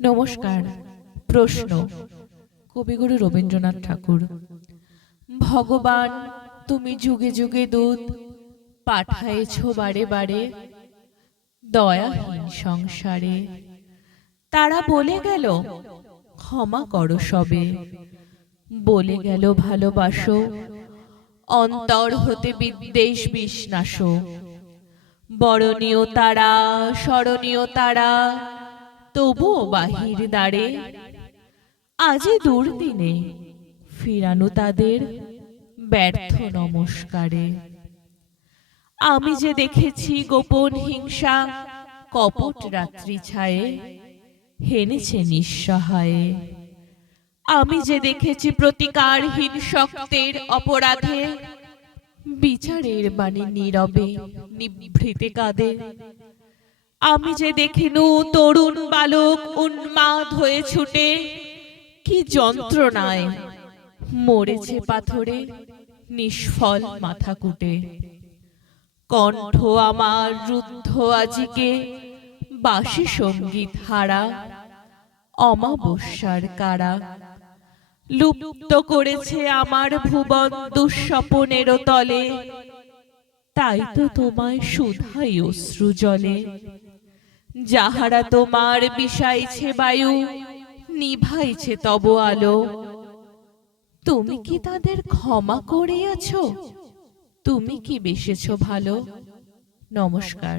নমস্কার। প্রশ্ন, কবিগুরু রবীন্দ্রনাথ ঠাকুর। ভগবান তুমি যুগে যুগে দূত পাঠায়েছ বারে বারে দয়াহীন সংসারে। তারা বলে গেল ক্ষমা করো সবে, বলে গেল ভালোবাসো, অন্তর হতে বিদ্বেষ বিষ্ণাস। বরণীয় তারা স্মরণীয় তারা, তবুও বাহির দ্বারে আজি দুর্দিনে ফিরানো তাদের ব্যর্থ নমস্কারে। আমি যে দেখেছি গোপন হিংসা কপট রাত্রি ছায়ে হেনেছে নিঃসহায়ে। আমি যে দেখেছি প্রতিকারহীন শক্তের অপরাধে বিচারের বাণী নীরবে নিভৃতে কাঁদে। আমি যে দেখিনু তরুণ বালক উন্মাদ হয়ে ছুটে কি যন্ত্রণায় মরেছে পাথরে নিষ্ফল মাথা কুটে। কণ্ঠ আমার রুদ্ধ আজিকে বাসি সঙ্গীত হারা, অমাবস্যার কারা লুপ্ত করেছে আমার ভুবন দুঃস্বপনের তলে। তাই তো তোমায় শুধাই অশ্রু জলে, যাহারা তোমার বিষাইছে বায়ু নিভাইছে তব আলো। তুমি কি তাদের ক্ষমা করিয়াছ? তুমি কি বেসেছ ভালো? নমস্কার।